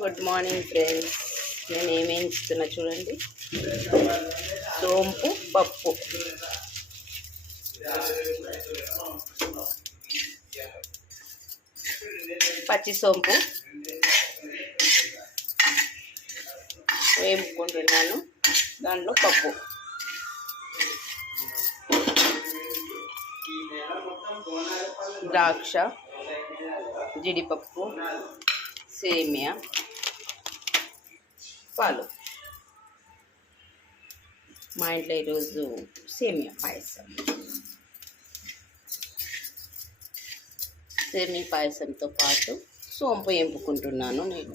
Good morning friends నేను ఏమేమి ఇస్తున్నా చూడండి. సోంపు పప్పు. పచ్చి సోంపు. వేపుకుంటున్నాను. దాంట్లో పప్పు. ద్రాక్ష జీడిపప్పు సేమియా. పాలు. మా ఇంట్లో ఈరోజు సేమియా పాయసం. సేమియా పాయసంతో పాటు సోంపు ఎంపుకుంటున్నాను నేను.